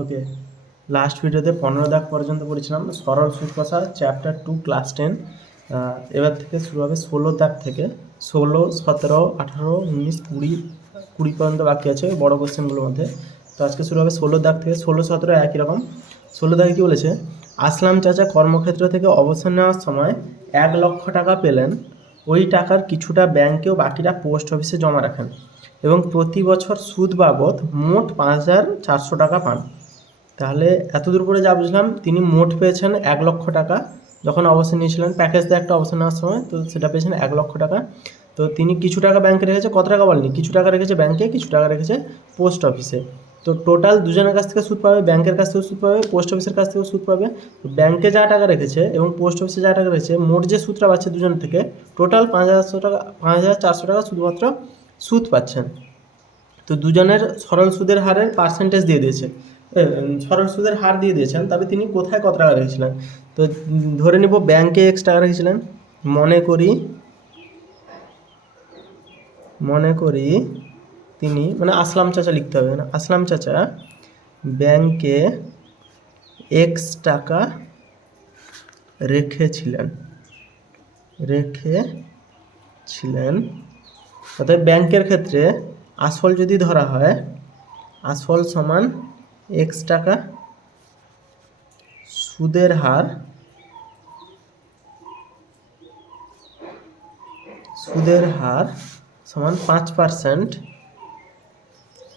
ওকে, last ভিডিওতে 15 দাগ পর্যন্ত পড়েছিলাম সরল সুদ কষা চ্যাপ্টার 2 ক্লাস 10। এবার থেকে শুরু হবে 16 দাগ থেকে। 16, 17, 18, 19, 20 20 পর্যন্ত বাকি আছে বড় কোশ্চেনগুলোর মধ্যে। তো আজকে শুরু হবে 16 দাগ থেকে। 16, 17 একই রকম। 16 দাগে কী বলেছে? আসলাম চাচা কর্মক্ষেত্র থেকে অবসর নেওয়ার সময় 1 লক্ষ টাকা পেলেন। ওই টাকার কিছুটা ব্যাংকে ও বাকিটা পোস্ট অফিসে জমা রাখেন এবং প্রতি বছর সুদ বাবদ মোট 5,400 টাকা পান। তাহলে এতদূর করে যা বুঝলাম, তিনি মোট পেয়েছেন 1 লক্ষ টাকা যখন অবসর নিয়েছিলেন, প্যাকেজ দিয়ে একটা অবসর নেওয়ার সময়, তো সেটা পেয়েছেন 1 লক্ষ টাকা। তো তিনি কিছু টাকা ব্যাংকে রেখেছে, কত টাকা বলেনি, কিছু টাকা রেখেছে ব্যাংকে, কিছু টাকা রেখেছে পোস্ট অফিসে। তো টোটাল দুজনের কাছ থেকে সুদ পাবে, ব্যাংকের কাছ থেকেও সুদ পাবে, পোস্ট অফিসের কাছ থেকেও সুদ পাবে। তো ব্যাংকে যা টাকা রেখেছে এবং পোস্ট অফিসে যা টাকা রেখেছে, মোট যে সুদটা পাচ্ছে দুজন থেকে টোটাল 5,400 টাকা, 5,400 টাকা শুধুমাত্র সুদ পাচ্ছেন। তো দুজনের সরল সুদের হারের পার্সেন্টেজ দিয়ে দিয়েছে, সরল সুদের হার দিয়ে দিয়েছেন। তবে তিনি কোথায় কত টাকা রেখেছিলেন? তো ধরে নিব ব্যাংকে X টাকা রেখেছিলেন। মনে করি তিনি, মানে আসলাম চাচা লিখতে হবে না, আসলাম চাচা ব্যাংকে X টাকা রেখেছিলেন। অর্থাৎ ব্যাংকের ক্ষেত্রে আসল যদি ধরা হয়, আসল সমান X টাকা, সুদের হার সমান 5%।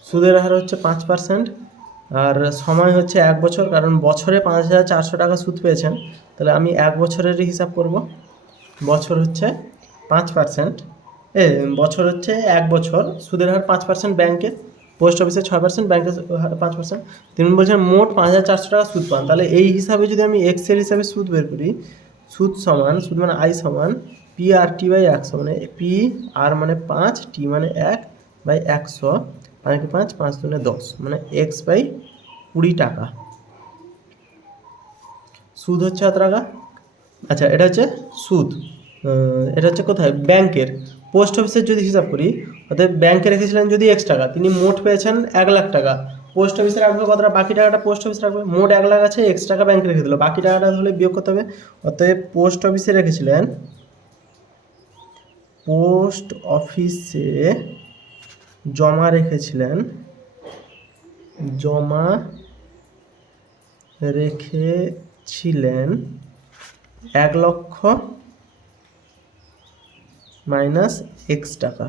সুদের হার হচ্ছে 5%, আর সময় হচ্ছে 1 বছর, কারণ বছরে 5,400 টাকা সুদ পেয়েছেন। তাহলে আমি 1 বছরেরই হিসাব করব। বছর হচ্ছে 5%, বছর হচ্ছে 1 বছর, সুদের হার 5%, ব্যাংকে পোস্ট অফিসে 6%, ব্যাংকে 5%। তিনি বলছেন মোট 5,400 টাকা সুদ পান। তাহলে এই হিসাবে যদি আমি এক্সের হিসাবে সুদ বের করি, সুদ মানে আই সমান পি আর টি বাই 100, মানে পি আর মানে 5, টি মানে 1 বাই 100, 5 × 5, 5 × 2 = 10, মানে এক্স বাই 20 টাকা। সুদ হচ্ছে এত টাকা। আচ্ছা, এটা হচ্ছে সুদ। এটা হচ্ছে কোথায়? ব্যাংকের। পোস্ট অফিসের যদি হিসাব করি, অর্থাৎ ব্যাংকে রেখেছিলেন যদি X টাকা, তিনি মোট পেয়েছেন 1 লাখ টাকা। পোস্ট অফিসে রাখবে কতটা? বাকি টাকাটা পোস্ট অফিসে রাখবে। মোট 1 লাখ আছে, X টাকা ব্যাংকে রেখে দিল, বাকি টাকাটা তাহলে বিয়োগ করতে হবে। অতএব পোস্ট অফিসে জমা রেখেছিলেন 1 লক্ষ মাইনাস X টাকা।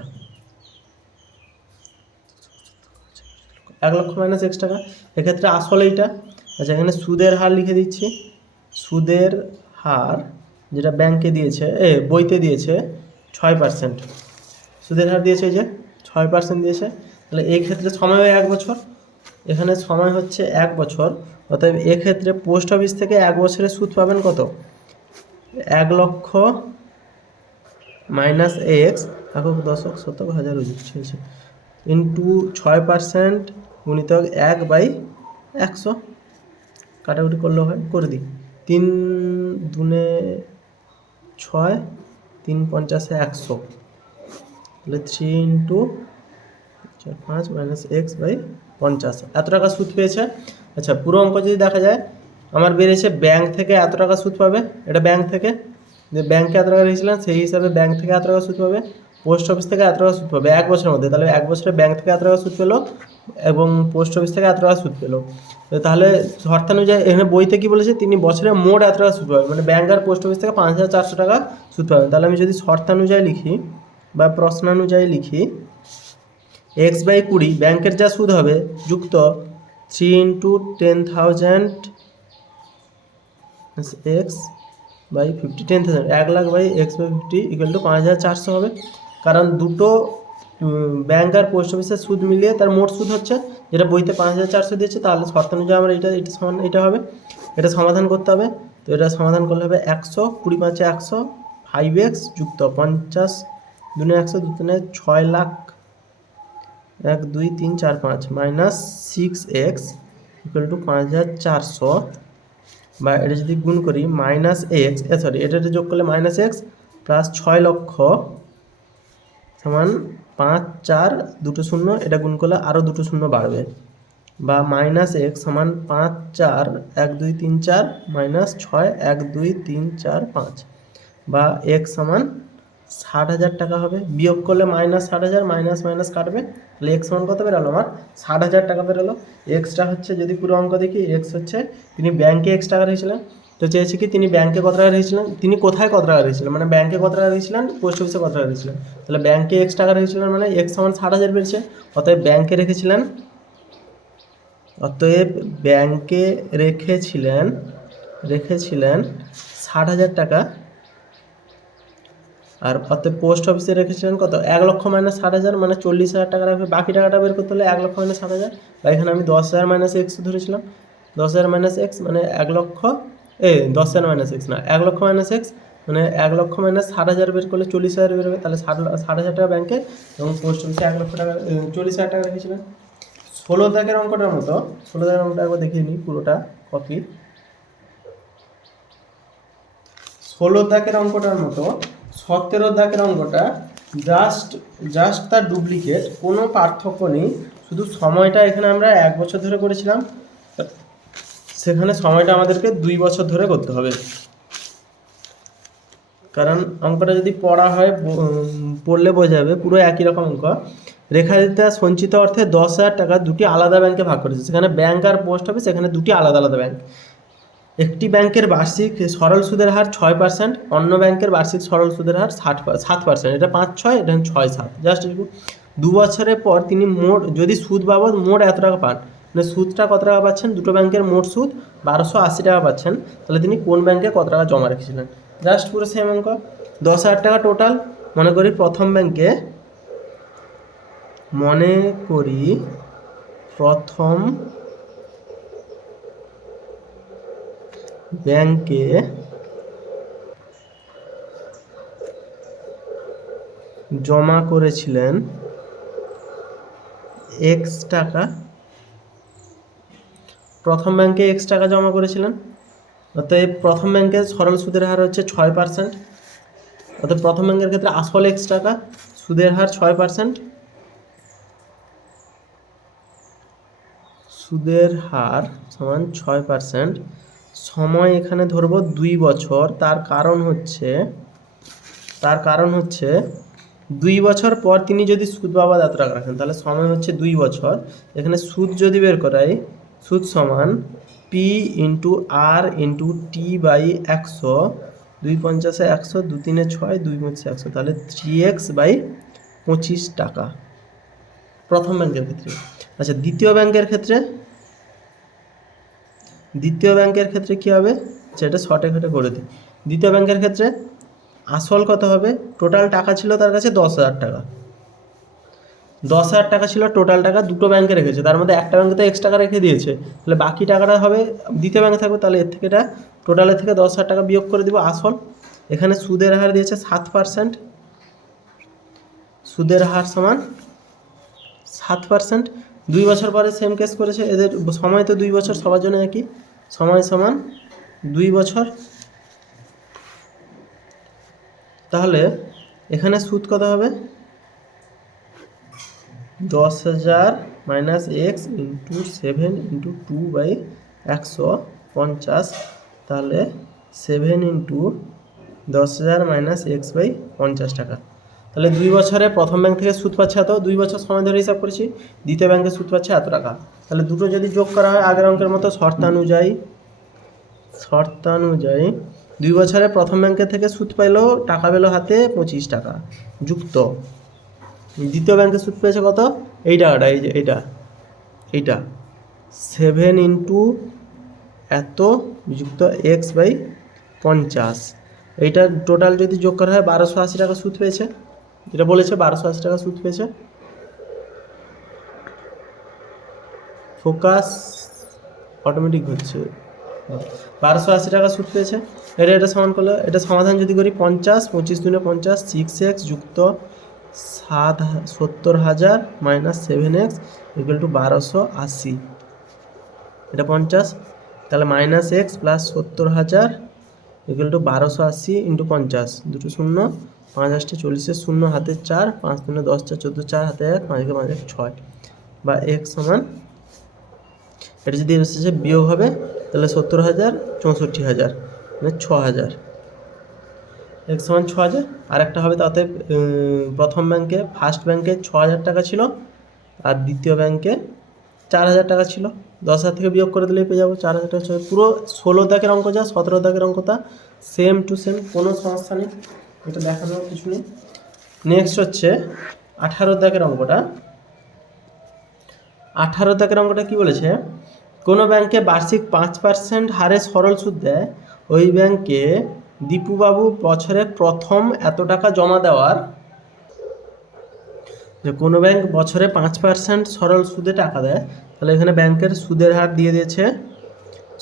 1 লক্ষ মাইনাস X টাকা, এক্ষেত্রে আসল এইটা। আচ্ছা, এখানে সুদের হার লিখে দিচ্ছি। সুদের হার যেটা ব্যাংকে দিয়েছে, বইতে দিয়েছে 6%। সুদের হার দিয়েছে, এই যে 6% দিয়েছে। তাহলে এই ক্ষেত্রে সময় হয় 1 বছর, এখানে সময় হচ্ছে 1 বছর। অতএব এক্ষেত্রে পোস্ট অফিস থেকে 1 বছরের সুদ পাবেন কত? 1 লক্ষ মাইনাস X, একক দশক শতক হাজার হচ্ছে ইন্টু 6% গুণিতক 1/100। কাটাকুটি করলেও হয়, করে দিই। 3 দুনে 6, 3 পঞ্চাশে 100, তাহলে 3 × 5 মাইনাস X/50, এত টাকা সুদ পেয়েছে। আচ্ছা, পুরো অঙ্ক যদি দেখা যায়, আমার বেরিয়েছে ব্যাংক থেকে এত টাকা সুদ পাবে। এটা ব্যাংক থেকে, যে ব্যাংকে এত টাকা রেখেছিলেন সেই হিসাবে ব্যাংক থেকে এত টাকা সুদ পাবে, পোস্ট অফিস থেকে এত টাকা সুদ পাবে 1 বছরের মধ্যে। তাহলে 1 বছরে ব্যাংক থেকে এত টাকা সুদ পেলো এবং পোস্ট অফিস থেকে এত টাকা সুদ পেলো। তাহলে শর্তানুযায়ী এখানে বইতে কি বলেছে, তিনি বছরে মোট এত টাকা সুদ পাবেন, মানে ব্যাংক আর পোস্ট অফিস থেকে 5,400 টাকা সুদ পাবেন। তাহলে আমি যদি শর্তানুযায়ী লিখি বা প্রশ্নানুযায়ী লিখি, X/20 ব্যাংকের যা সুদ হবে যুক্ত 3 × 10,000 X/50, 10,000, 1 লাখ বাই X/50 = 5,400 হবে। কারণ দুটো ব্যাংক আর পোস্ট অফিসের সুদ মিলিয়ে তার মোট সুদ হচ্ছে, যেটা বইতে 5,400 দিয়েছে। তাহলে শর্তানুযায়ী আমরা এটা সমান এটা হবে, এটা সমাধান করতে হবে। তো এটা সমাধান করলে হবে 100, 20 × 5 = 100, 5x যুক্ত 50 দুনে 100, 2 3 6 লাখ, 1 2 3 4 5 মাইনাস 6x = 5,400, বা এটা যদি গুণ করি মাইনাস এক্স, এটা যোগ করলে মাইনাস এক্স প্লাস 6 লক্ষ সমান 5 4 2 শূন্য, এটা গুণ করলে আরও 2 শূন্য বাড়বে, বা মাইনাস এক্স সমান 5 4 1 2 3 4 মাইনাস 6 1 2 3 4 5 বা এক্স সমান 60,000 টাকা হবে। বিয়োগ করলে মাইনাস 60,000, মাইনাস মাইনাস কাটবে, তাহলে এক্স সমান কত বেরোলো আমার 60,000 টাকা বেরোলো। এক্সটা হচ্ছে, যদি পুরো অঙ্ক দেখি, এক্স হচ্ছে তিনি ব্যাংকে এক্স টাকা রেখেছিলেন, তো চেয়েছি কি তিনি ব্যাংকে কত টাকা রেখেছিলেন, তিনি কোথায় কত টাকা রেখেছিলেন, মানে ব্যাংকে কত টাকা রেখেছিলেন, পোস্ট অফিসে কত টাকা রেখেছিলেন, তাহলে ব্যাংকে এক্স টাকা রেখেছিলেন মানে এক্স সমান 60,000 বেরিয়েছে। অতএব ব্যাংকে রেখেছিলেন, রেখেছিলেন 60,000 টাকা। আর অতএব পোস্ট অফিসে রেখেছিলেন কত, 1 লক্ষ মাইনাস 60,000 মানে 40,000 টাকা রাখবে। বাকি টাকাটা বের করতে হলে 1 লক্ষ মাইনাস 60,000, বা এখানে আমি 10,000 মাইনাস এক্স ধরেছিলাম, 10,000 মাইনাস এক্স মানে 1 লক্ষ, 10,000 মাইনাস এক্স না, 1 লক্ষ মাইনাস এক্স মানে 1 লক্ষ মাইনাস 60,000 বের করলে 40,000 বেরোবে, তাহলে 60,000 টাকা ব্যাংকে এবং পোস্ট অফিসে 1 লক্ষ টাকা 40,000 টাকা রেখেছিলেন। 16 দাগের অঙ্কটার মতো, 16 দাগের অঙ্কটা একবার দেখিয়ে নিই পুরোটা কপি। 16 দাগের অঙ্কটার মতো 17 দাগের অঙ্কটা জাস্ট তার ডুপ্লিকেট, কোনো পার্থক্য নেই, শুধু সময়টা এখানে আমরা 1 বছর ধরে করেছিলাম, সেখানে সময়টা আমাদেরকে 2 বছর ধরে করতে হবে। কারণ অঙ্কটা যদি পড়া হয়, পড়লে বোঝা যাবে পুরো একই রকম অঙ্ক। রেখাদিতা সঞ্চিত অর্থে 10,000 টাকা দুটি আলাদা ব্যাংকে ভাগ করেছে, সেখানে ব্যাংক আর পোস্ট অফিস, সেখানে দুটি আলাদা আলাদা ব্যাংক। একটি ব্যাংকের বার্ষিক সরল সুদের হার 6%, অন্য ব্যাংকের বার্ষিক সরল সুদের হার 7%। এটা 5 6, এটা 6 7, জাস্ট 2 বছরের পর তিনি মোট, যদি সুদ বাবদ মোট এত টাকা পান, মানে সুদটা কত টাকা পাচ্ছেন, দুটো ব্যাংকের মোট সুদ 1280 টাকা পাচ্ছেন, তাহলে তিনি কোন ব্যাংকে কত টাকা জমা রেখেছিলেন। জাস্ট পুরো সেম অঙ্ক। 10,000 টাকা টোটাল, মনে করি প্রথম ব্যাংকে জমা করেছিলেন এক্স টাকা, প্রথম ব্যাংকে এক্স টাকা জমা করেছিলেন, অতএব প্রথম ব্যাংকের সরল সুদের হার হচ্ছে 6%, অর্থাৎ প্রথম ব্যাংকের ক্ষেত্রে আসল এক্স টাকা, সুদের হার 6%, সুদের হার সমান 6%, সময় এখানে ধরবো 2 বছর, তার কারণ হচ্ছে 2 বছর পর তিনি যদি সুদ বাবদ এত টাকা রাখেন, তাহলে সময় হচ্ছে 2 বছর। এখানে সুদ যদি বের করাই, সুদ সমান P into R into T by 100, 2 50 100, 2 3 6, 2 5 100, তাহলে 3x বাই 25 টাকা প্রথম ব্যাংকের ক্ষেত্রে। আচ্ছা, দ্বিতীয় ব্যাংকের ক্ষেত্রে কী হবে, সেটা শর্টে ঘটে করে দিই। দ্বিতীয় ব্যাংকের ক্ষেত্রে আসল কত হবে, টোটাল টাকা ছিল তার কাছে 10,000 টাকা, 10,000 টাকা ছিল টোটাল টাকা, দুটো ব্যাংকে রেখেছে, তার মধ্যে একটা ব্যাংকে তো এক্স টাকা রেখে দিয়েছে, তাহলে বাকি টাকাটা হবে দ্বিতীয় ব্যাংকে থাকবে, তাহলে এর থেকে এটা টোটালের থেকে 10,000 টাকা বিয়োগ করে দিব আসল। এখানে সুদের হার দিয়েছে 7%, সুদের হার সমান 7%। 2 বছর পরে সেম কেস করেছে, এদের সময় তো 2 বছর, সবার জন্য একই, সময় সমান 2 বছর। তাহলে এখানে সুদ কত হবে, 10,000 minus x into 7 into 2 by 150, তাহলে 7 ইন্টু 10,000 মাইনাস এক্স বাই 50 টাকা। তাহলে 2 বছরে প্রথম ব্যাংক থেকে সুদ পাচ্ছে এত, 2 বছর সময় ধরে হিসাব করেছি, দ্বিতীয় ব্যাংকে সুদ পাচ্ছে এত টাকা। তাহলে দুটো যদি যোগ করা হয় আগের অঙ্কের মতো শর্তানুযায়ী 2 বছরে প্রথম ব্যাংকের থেকে সুদ পাইলো, টাকা পেলো হাতে 25 টাকা, যুক্ত দ্বিতীয় ব্যাংকে সুদ পেয়েছে কত, এই টাকাটা, এই যে এইটা 7 ইন্টু এত যুক্ত এক্স বাই 50, এইটা টোটাল যদি যোগ করা হয় 1280 টাকা সুদ পেয়েছে, যেটা বলেছে 1280 টাকা সুদ পেয়েছে। ফোকাস অটোমেটিক হচ্ছে, 1280 টাকা সুদ পেয়েছে। এটা সমান করলে, এটা সমাধান যদি করি, 50 25 দুনে 50, 6x যুক্ত 70,000 মাইনাস 7x ইকুয়াল টু 1280, এটা 50, তাহলে minus x plus 70,000 equal to 1280 into 50, দুটো শূন্য, 5 8 40, শূন্য হাতে 4, 5 দুনে 10 4 14, 4 হাতে 1, 5 5 6, বা এক্স সমান এটা যদি এসেছে বিয়োগ হবে তাহলে 70,000 64,000 মানে 6,000, x সমান 6,000। আর একটা হবে তাতে প্রথম ব্যাংকে ফার্স্ট ব্যাংকে 6,000 টাকা ছিল আর দ্বিতীয় ব্যাংকে 4,000 টাকা ছিল। 10,000 থেকে বিয়োগ করে দিলেই পেয়ে যাবো 4,000 টাকা। পুরো 16 দাগের অঙ্ক যা 17 দাগের অঙ্কটা সেম টু সেম, কোনো সমস্যা নেই, এটা দেখানোর কিছু নেই। নেক্সট হচ্ছে 18 দাগের অঙ্কটা। 18 দাগের অঙ্কটা কী বলেছে, কোনো ব্যাংকে বার্ষিক 5% হারে সরল সুদ দেয়, ওই ব্যাংকে দীপুবাবু বছরে প্রথম এত টাকা জমা দেওয়ার, যে কোনো ব্যাংক বছরে 5% সরল সুদে টাকা দেয়, তাহলে এখানে ব্যাংকের সুদের হার দিয়ে দিয়েছে,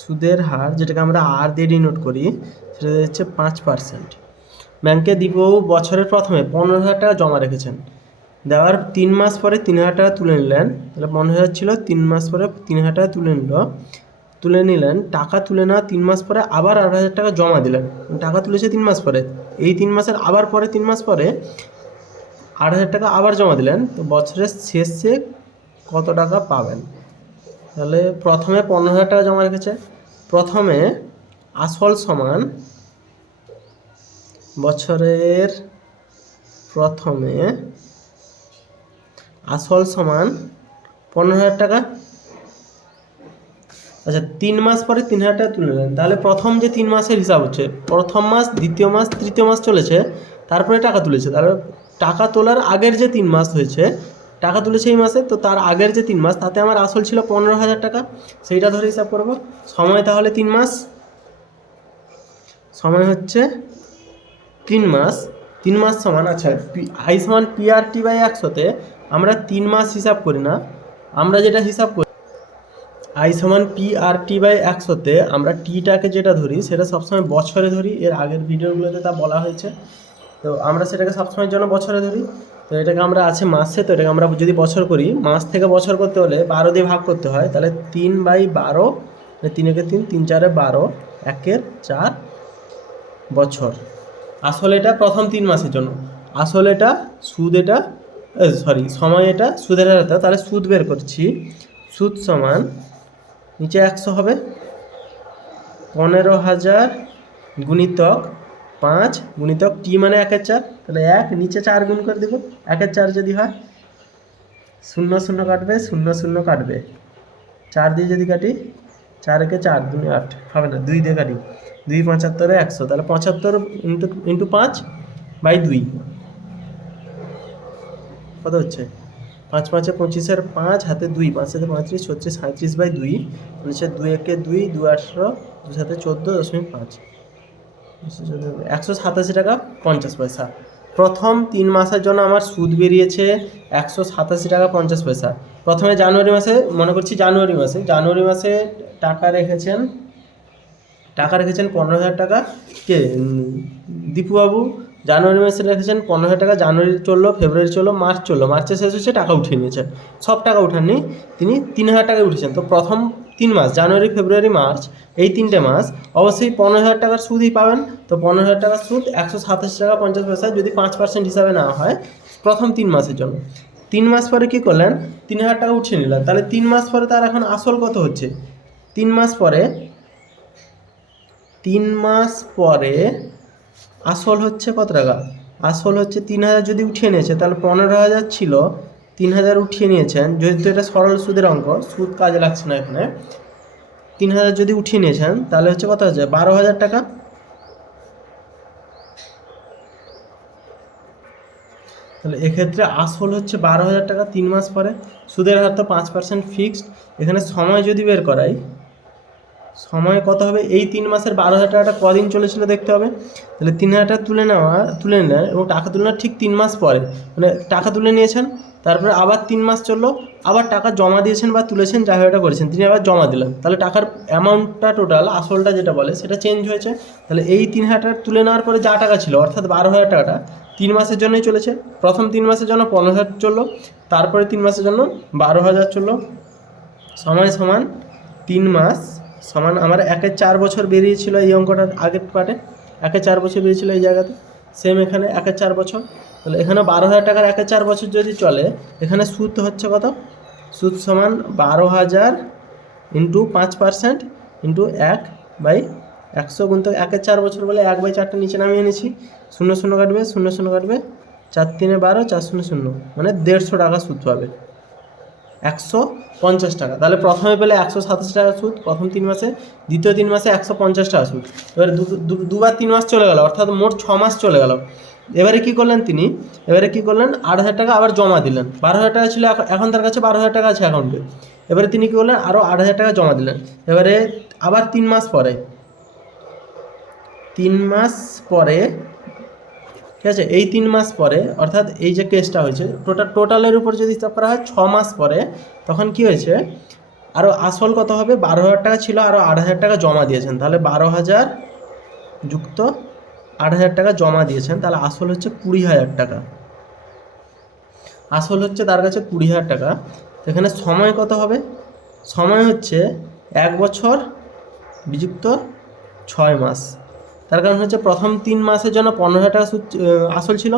সুদের হার যেটাকে আমরা আর দিয়ে ডিনোট করি সেটা দিচ্ছে 5%। ব্যাংকে দীপুবাবু বছরের প্রথমে 15,000 টাকা জমা রেখেছেন, দেওয়ার 3 মাস পরে 3,000 টাকা তুলে নিলেন, তাহলে 15,000 ছিল, 3 মাস পরে 3,000 টাকা তুলে নিলেন। টাকা তুলে নেওয়া 3 মাস পরে আবার 8,000 টাকা জমা দিলেন, টাকা তুলেছে 3 মাস পরে, এই 3 মাসের আবার পরে 3 মাস পরে 8,000 টাকা আবার জমা দিলেন, তো বছরের শেষে কত টাকা পাবেন? তাহলে প্রথমে 15,000 টাকা জমা রেখেছে, প্রথমে আসল সমান বছরের প্রথমে আসল সমান 15,000 টাকা। আচ্ছা 3 মাস পরে 3,000 টাকা তুলে নেন, তাহলে প্রথম যে 3 মাসের হিসাব হচ্ছে, প্রথম মাস, দ্বিতীয় মাস, তৃতীয় মাস চলেছে, তারপরে টাকা তুলেছে, তাহলে টাকা তোলার আগের যে 3 মাস হয়েছে, টাকা তুলেছে এই মাসে, তো তার আগের যে 3 মাস তাতে আমার আসল ছিল 15,000 টাকা, সেইটা ধরে হিসাব করব। সময় তাহলে 3 মাস, সময় হচ্ছে 3 মাস। 3 মাস সমান, আচ্ছা আই সমান PRT বাই 100-তে আমরা 3 মাস হিসাব করি না, আমরা যেটা হিসাব করি আই সমান PRT বাই 100-তে আমরা টিটাকে যেটা ধরি সেটা সবসময় বছরে ধরি, এর আগের ভিডিওগুলোতে তা বলা হয়েছে, তো আমরা সেটাকে সবসময়ের জন্য বছরে ধরি। তো এটাকে আমরা আছে মাসে, তো এটাকে আমরা যদি বছর করি, মাস থেকে বছর করতে হলে 12 দিয়ে ভাগ করতে হয়, তাহলে 3/12, 3 একে 3, 3 4 12, 1 4 বছর। আসলে এটা প্রথম 3 মাসের জন্য, আসলে এটা সুদ, এটা সময়, এটা সুদের হার, তাহলে সুদ বের করছি, সুদ সমান নিচে 100 হবে, 15,000 গুণিতক 5 গুণিতক টি মানে 1/4, তাহলে 1 নিচে 4 গুণ করে দেবো, 1/4 যদি হয় 0 0 কাটবে, 0 0 কাটবে, 4 দিয়ে যদি কাটি 4 একে 4 2 8 হবে না, 2 দিয়ে কাটি, 2 75 100, তাহলে 75 ইন্টু 5/2 কত হচ্ছে, 5 5 25-এর 5 হাতে 2, 5 হাতে 35, 36, 37/2, নিচে 2 একে 2, 2 18, 2 সাথে 14.5, 187 টাকা 50 পয়সা। প্রথম 3 মাসের জন্য আমার সুদ বেরিয়েছে 187 টাকা 50 পয়সা। প্রথমে জানুয়ারি মাসে, মনে করছি জানুয়ারি মাসে টাকা রেখেছেন 15,000 টাকা, কে দীপুবাবু জানুয়ারি মাসে রেখেছেন 15,000 টাকা, জানুয়ারি চললো, ফেব্রুয়ারি চললো, মার্চ চললো, মার্চে শেষ হচ্ছে, টাকা উঠিয়ে নিয়েছেন, সব টাকা উঠাননি, তিনি 3,000 টাকায় উঠেছেন। তো প্রথম 3 মাস জানুয়ারি, ফেব্রুয়ারি, মার্চ, এই 3টে মাস অবশ্যই 15,000 টাকার সুদই পাবেন। তো 15,000 টাকার সুদ 187 টাকা 50 পয়সা যদি 5% হিসাবে নেওয়া হয় প্রথম 3 মাসের জন্য। 3 মাস পরে কী করলেন, 3,000 টাকা উঠিয়ে নিলেন, তাহলে 3 মাস পরে তার এখন আসল কত হচ্ছে, 3 মাস পরে আসল হচ্ছে কত টাকা, আসল হচ্ছে 3,000 যদি উঠিয়ে নিয়েছে, তাহলে 15,000 ছিল, 3,000 উঠিয়ে নিয়েছেন, যেহেতু এটা সরল সুদের অঙ্ক, সুদ কাজে লাগছে না এখানে, 3,000 যদি উঠিয়ে নিয়েছেন তাহলে হচ্ছে কত হচ্ছে 12,000 টাকা। তাহলে এক্ষেত্রে আসল হচ্ছে 12,000 টাকা 3 মাস পরে, সুদের হার তো 5% ফিক্সড। এখানে সময় যদি বের করাই, সময় কত হবে, এই 3 মাসের 12,000 টাকাটা কদিন চলেছিল দেখতে হবে, তাহলে 3,000 টাকা তুলে নিলেন এবং টাকা তুলে নেওয়ার ঠিক 3 মাস পরে, মানে টাকা তুলে নিয়েছেন, তারপরে আবার 3 মাস চললো, আবার টাকা জমা দিয়েছেন বা তুলেছেন, যাই হোক এটা করেছেন, তিনি আবার জমা দিলেন, তাহলে টাকার অ্যামাউন্টটা টোটাল আসলটা যেটা বলে সেটা চেঞ্জ হয়েছে। তাহলে এই 3,000 টাকা তুলে নেওয়ার পরে যা টাকা ছিল, অর্থাৎ 12,000 টাকাটা 3 মাসের জন্যই চলেছে, প্রথম 3 মাসের জন্য 15,000 চললো, তারপরে 3 মাসের জন্য 12,000 চললো, সময় সমান 3 মাস সমান আমার 1-এর 4 বছর বেরিয়েছিল এই অঙ্কটার আগের পার্টে, 1-এর 4 বছর বেরিয়েছিল এই জায়গাতে, সেম এখানে 1-এর 4 বছর, তাহলে এখানে 12,000 টাকার 1-এর 4 বছর যদি চলে, এখানে সুদ হচ্ছে কত, সুদ সমান 12,000 ইন্টু 5% ইন্টু 1/100 গুণিতক 1/4 বছর বলে 1/4টা নিচে নামিয়ে এনেছি, 0 কাটবে 0 কাটবে, 4 3 12, 4 0 0, মানে 150 টাকা সুদ পাবে, 150 টাকা। তাহলে প্রথমে পেলে 187 টাকা সুদ প্রথম 3 মাসে, দ্বিতীয় 3 মাসে 150 টাকা সুদ। এবারে দুবার 3 মাস চলে গেল, অর্থাৎ মোট 6 মাস চলে গেল। এবারে কি করলেন তিনি, এবারে কি করলেন, 8,000 টাকা আবার জমা দিলেন। 12,000 টাকা ছিল, এখন তার কাছে 12,000 টাকা আছে অ্যাকাউন্টে। এবারে তিনি কী করলেন, আরও 8,000 টাকা জমা দিলেন। এবারে আবার 3 মাস পরে, 3 মাস পরে, ঠিক আছে, এই 3 মাস পরে, অর্থাৎ এই যে কেসটা হয়েছে টোটালের উপর যদি হিসাব করা হয় 6 মাস পরে, তখন কি হয়েছে, আরও আসল কত হবে, 12,000 টাকা ছিল, আরও 8,000 টাকা জমা দিয়েছেন, তাহলে 12,000 যুক্ত 8,000 টাকা জমা দিয়েছেন, তাহলে আসল হচ্ছে 20,000 টাকা। আসল হচ্ছে তার কাছে 20,000 টাকা। তো এখানে সময় কত হবে, সময় হচ্ছে 1 বছর বিযুক্ত 6 মাস। তার কারণ হচ্ছে প্রথম 3 মাসের জন্য 15,000 টাকা সুদ আসল ছিল,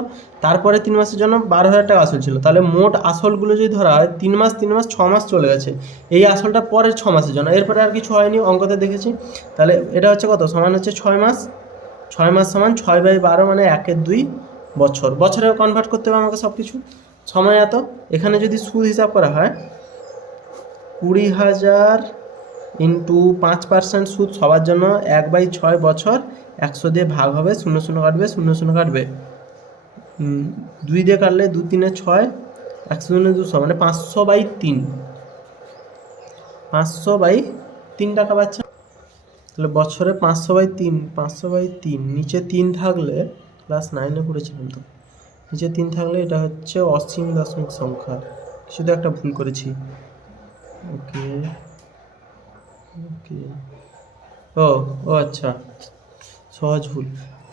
তারপরে 3 মাসের জন্য 12,000 টাকা আসল ছিল। তাহলে মোট আসলগুলো যদি ধরা হয় 3 মাস 3 মাস 6 মাস চলে গেছে, এই আসলটা পরের 6 মাসের জন্য, এরপরে আর কিছু হয়নি, অঙ্কতে দেখেছি। তাহলে এটা হচ্ছে কত, সমান হচ্ছে 6 মাস, 6 মাস সমান 6/12, মানে 1/2 বছর। বছরে কনভার্ট করতে হবে আমাকে সব কিছু। সময় এত, এখানে যদি সুদ হিসাব করা হয় 20,000 ইন্টু 5% সুদ সবার জন্য 1/6 বছর, 100 দিয়ে ভাগ হবে, 0 কাটবে 0 কাটবে, 2 দিয়ে কাটলে 2 3 6, 100 200, মানে 500/3, 500/3 টাকা পাচ্ছে। তাহলে বছরে 500/3, 500/3, নিচে 3 থাকলে, ক্লাস 9-এ পড়েছিলাম তো, নিচে 3 থাকলে এটা হচ্ছে অসীম দশমিক সংখ্যা, শুধু একটা ভুল করেছি। ওকে ওকে, ও ও আচ্ছা, সহজ ভুল।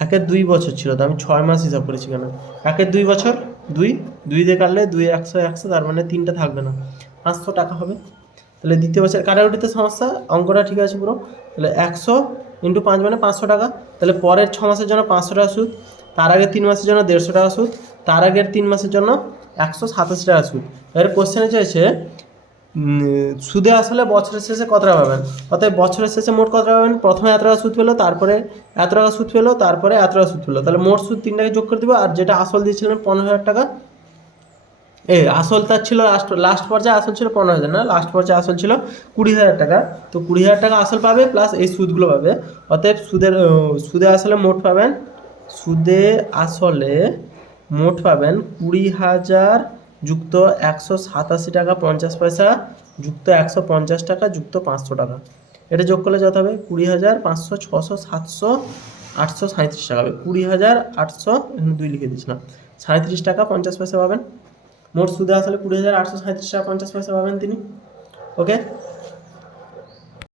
1/2 বছর ছিল, তো আমি 6 মাস হিসাব করেছি কেন। 1/2 বছর, 2 দিয়ে কাটলে 2 100 100, তার মানে 3টা থাকবে না, 500 টাকা হবে। তাহলে দ্বিতীয় বছর কাটাকুটিতে সমস্যা, অঙ্কটা ঠিক আছে পুরো। তাহলে 100 ইন্টু 5 মানে 500 টাকা। তাহলে পরের 6 মাসের জন্য 500 টাকা সুদ, তার আগের 3 মাসের জন্য 150 টাকা সুদ, তার আগের 3 মাসের জন্য 187 টাকা সুদ। এর কোশ্চেনে চেয়েছে সুদে আসলে বছরের শেষে কত টাকা পাবেন। অতএব বছরের শেষে মোট কত টাকা পাবেন, প্রথমে এত টাকা সুদ পেলো, তারপরে এত টাকা সুদ পেলো, তারপরে এত টাকা সুদ পেলো, তাহলে মোট সুদ 3টাকে যোগ করে দেবো। আর যেটা আসল দিয়েছিলেন 15,000 টাকা, আসল তার ছিল লাস্ট পর্যায়ে আসল ছিল 15,000, না, লাস্ট পর্যায়ে আসল ছিল 20,000 টাকা। তো 20,000 টাকা আসল পাবে, প্লাস এই সুদগুলো পাবে। অতএব সুদে আসলে মোট পাবেন, সুদে আসলে মোট পাবেন 20,000 যুক্ত 187 টাকা 50 পয়সা যুক্ত 150 টাকা যুক্ত 500 টাকা। এটা যোগ করলে যত হবে 20,000, 500, 600, 700, 837 টাকা হবে। 20,800, এখানে 2 লিখে দিয়েছিলাম, 37 টাকা 50 পয়সা পাবেন। মোট সুদে আসলে 20,837 টাকা 50 পয়সা পাবেন তিনি। ওকে,